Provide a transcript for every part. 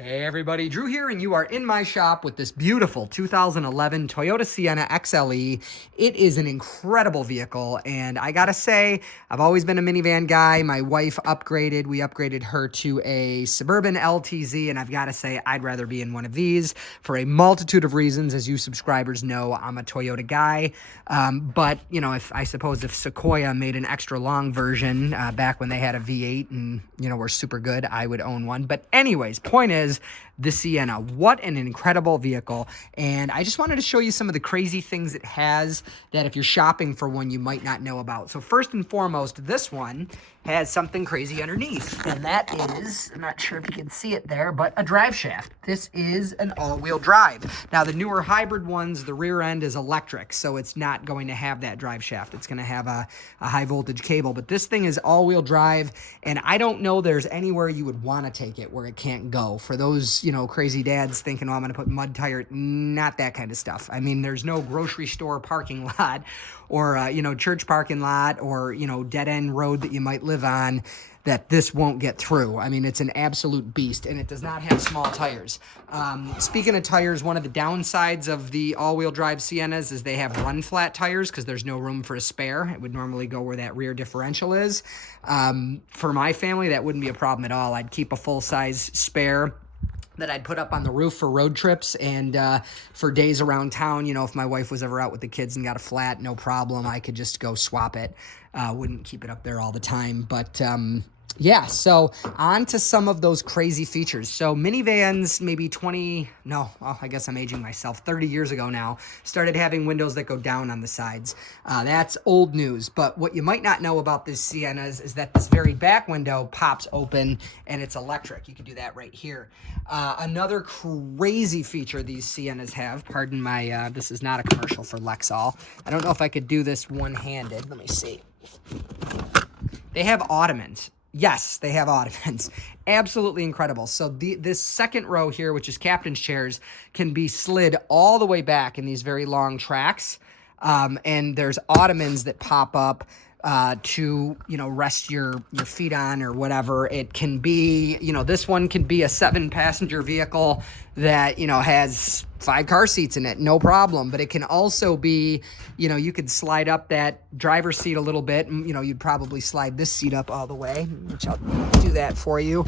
Hey everybody, Drew here, and you are in my shop with this beautiful 2011 Toyota Sienna XLE. It is an incredible vehicle, and I gotta say, I've always been a minivan guy. My wife upgraded. We upgraded her to a Suburban LTZ, and I've gotta say, I'd rather be in one of these for a multitude of reasons. As you subscribers know, I'm a Toyota guy, but, you know, I suppose if Sequoia made an extra long version back when they had a V8 and, you know, were super good, I would own one. But anyways, point is, the Sienna. What an incredible vehicle. And I just wanted to show you some of the crazy things it has that if you're shopping for one, you might not know about. So first and foremost, this one has something crazy underneath, and that is, I'm not sure if you can see it there, but a drive shaft. This is an all-wheel drive. Now, the newer hybrid ones, the rear end is electric, so it's not going to have that drive shaft. It's going to have a high voltage cable, but this thing is all-wheel drive, and I don't know there's anywhere you would want to take it where it can't go. For those, you know, crazy dads thinking, oh, I'm going to put mud tire, not that kind of stuff. I mean, there's no grocery store parking lot or, you know, church parking lot or, you know, dead-end road that you might live on that this won't get through. I mean, it's an absolute beast, and it does not have small tires. Speaking of tires, one of the downsides of the all-wheel drive Siennas is they have run-flat tires because there's no room for a spare. It would normally go where that rear differential is. For my family, that wouldn't be a problem at all. I'd keep a full-size spare that I'd put up on the roof for road trips and for days around town. You know, if my wife was ever out with the kids and got a flat, no problem. I could just go swap it. Wouldn't keep it up there all the time. But yeah, so on to some of those crazy features. So minivans, maybe 30 years ago now, started having windows that go down on the sides. That's old news. But what you might not know about this Siennas is that this very back window pops open and it's electric. You can do that right here. Another crazy feature these Siennas have, pardon my, this is not a commercial for Lexol. I don't know if I could do this one-handed. Let me see. They have Ottomans. Yes, they have Ottomans. Absolutely incredible. So this second row here, which is captain's chairs, can be slid all the way back in these very long tracks. And there's Ottomans that pop up to, you know, rest your feet on or whatever. It can be, you know, this one can be a 7-passenger vehicle that, you know, has 5 car seats in it, no problem. But it can also be, you know, you could slide up that driver's seat a little bit. You know, you'd probably slide this seat up all the way, which I'll do that for you.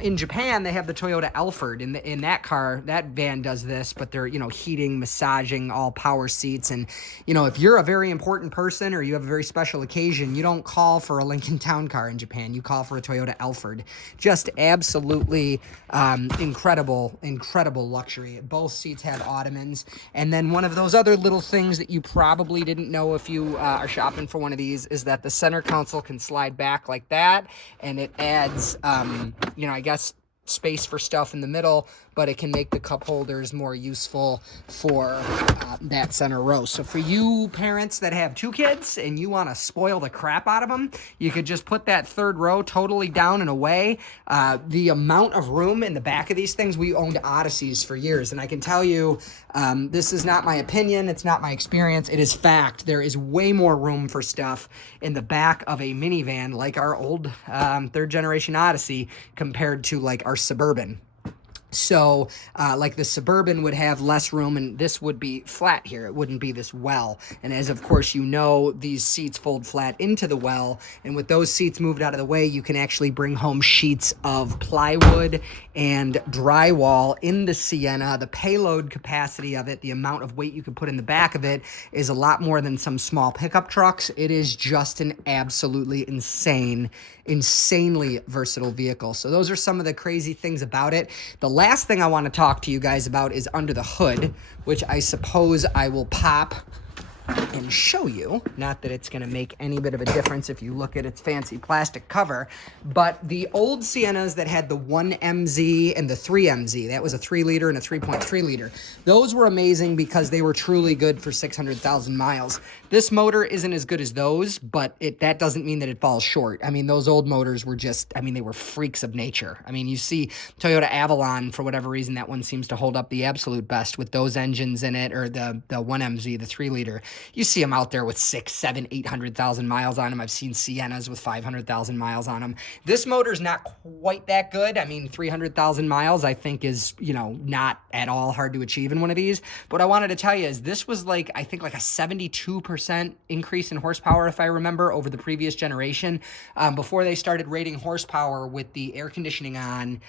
In Japan, they have the Toyota Alphard. In that car, that van does this, but they're, you know, heating, massaging, all power seats. And, you know, if you're a very important person or you have a very special occasion, you don't call for a Lincoln Town Car in Japan. You call for a Toyota Alphard. Just absolutely incredible luxury. Both seats have Ottomans. And then one of those other little things that you probably didn't know if you are shopping for one of these is that the center console can slide back like that, and it adds, you know, I guess space for stuff in the middle, but it can make the cup holders more useful for that center row. So for you parents that have 2 kids and you want to spoil the crap out of them, you could just put that third row totally down and away. The amount of room in the back of these things, we owned Odysseys for years, and I can tell you, this is not my opinion, it's not my experience, it is fact. There is way more room for stuff in the back of a minivan like our old 3rd generation Odyssey compared to like our Suburban. So, like the Suburban would have less room, and this would be flat here. It wouldn't be this well. And as, of course, you know, these seats fold flat into the well. And with those seats moved out of the way, you can actually bring home sheets of plywood and drywall in the Sienna. The payload capacity of it, the amount of weight you can put in the back of it, is a lot more than some small pickup trucks. It is just an absolutely insanely versatile vehicle. So those are some of the crazy things about it. The last thing I want to talk to you guys about is under the hood, which I suppose I will pop and show you. Not that it's going to make any bit of a difference if you look at its fancy plastic cover, but the old Siennas that had the 1MZ and the 3MZ, that was a 3-liter and a 3.3-liter, those were amazing because they were truly good for 600,000 miles. This motor isn't as good as those, but that doesn't mean that it falls short. I mean, those old motors were just, I mean, they were freaks of nature. I mean, you see Toyota Avalon, for whatever reason, that one seems to hold up the absolute best with those engines in it, or the 1MZ, the 3-liter. You see them out there with 6, 7, 800,000 miles on them. I've seen Siennas with 500,000 miles on them. This motor's not quite that good. I mean, 300,000 miles, I think is, you know, not at all hard to achieve in one of these. But what I wanted to tell you is this was like, I think like a 72% increase in horsepower, if I remember, over the previous generation, before they started rating horsepower with the air conditioning on,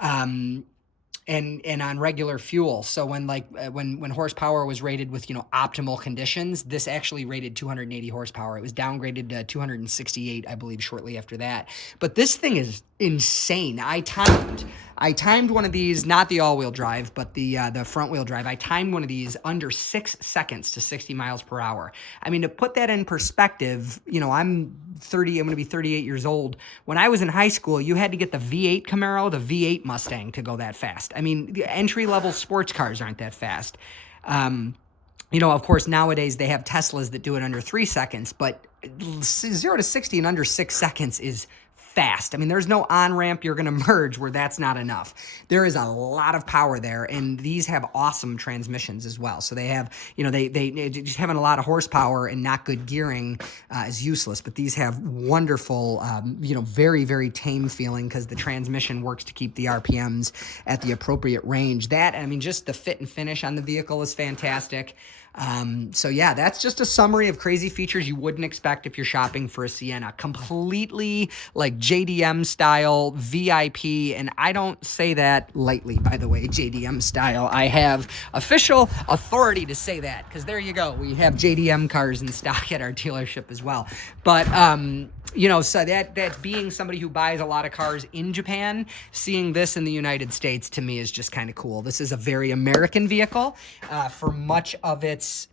and on regular fuel. So when horsepower was rated with, you know, optimal conditions, this actually rated 280 horsepower. It was downgraded to 268, I believe, shortly after that. But this thing is insane. I timed one of these, not the all-wheel drive, but the front-wheel drive. I timed one of these under 6 seconds to 60 miles per hour. I mean, to put that in perspective, you know, I'm going to be 38 years old. When I was in high school, you had to get the V8 Camaro, the V8 Mustang to go that fast. I mean, the entry-level sports cars aren't that fast. You know, of course, nowadays they have Teslas that do it under 3 seconds, but 0 to 60 in under 6 seconds is fast. I mean, there's no on-ramp you're going to merge where that's not enough. There is a lot of power there, and these have awesome transmissions as well. So they have, you know, they just having a lot of horsepower and not good gearing is useless, but these have wonderful, you know, very, very tame feeling because the transmission works to keep the RPMs at the appropriate range. That, I mean, just the fit and finish on the vehicle is fantastic. So yeah, that's just a summary of crazy features you wouldn't expect if you're shopping for a Sienna. Completely like JDM style, VIP, and I don't say that lightly, by the way, JDM style. I have official authority to say that, because there you go. We have JDM cars in stock at our dealership as well. But, you know, so that being somebody who buys a lot of cars in Japan, seeing this in the United States to me is just kind of cool. This is a very American vehicle. For much of its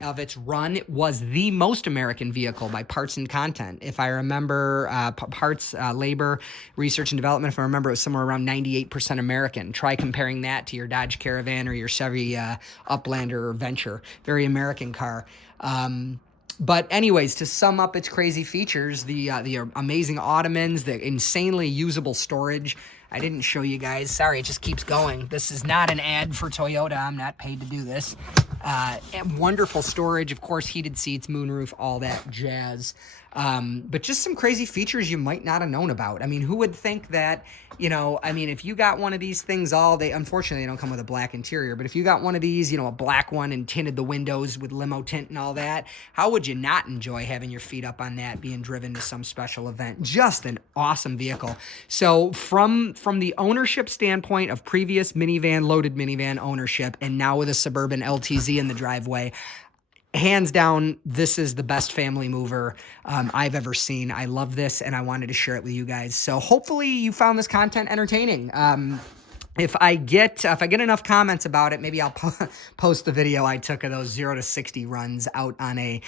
run, it was the most American vehicle by parts and content. If I remember, parts, labor, research and development, if I remember, it was somewhere around 98% American. Try comparing that to your Dodge Caravan or your Chevy Uplander or Venture. Very American car. But anyways, to sum up its crazy features, the amazing Ottomans, the insanely usable storage. I didn't show you guys. Sorry, it just keeps going. This is not an ad for Toyota. I'm not paid to do this. Wonderful storage, of course, heated seats, moonroof, all that jazz. But just some crazy features you might not have known about. I mean, who would think that, you know, I mean, if you got one of these things unfortunately, they don't come with a black interior, but if you got one of these, you know, a black one and tinted the windows with limo tint and all that, how would you not enjoy having your feet up on that, being driven to some special event? Just an awesome vehicle. So from the ownership standpoint of previous minivan, loaded minivan ownership, and now with a Suburban LTZ in the driveway, hands down, this is the best family mover I've ever seen. I love this, and I wanted to share it with you guys. So hopefully you found this content entertaining. If I get enough comments about it, maybe I'll post the video I took of those 0 to 60 runs out on an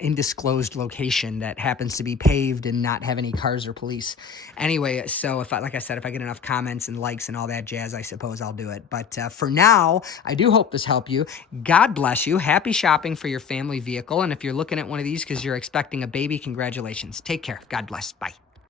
undisclosed location that happens to be paved and not have any cars or police. Anyway, so like I said, if I get enough comments and likes and all that jazz, I suppose I'll do it. But for now, I do hope this helped you. God bless you. Happy shopping for your family vehicle. And if you're looking at one of these because you're expecting a baby, congratulations. Take care. God bless. Bye.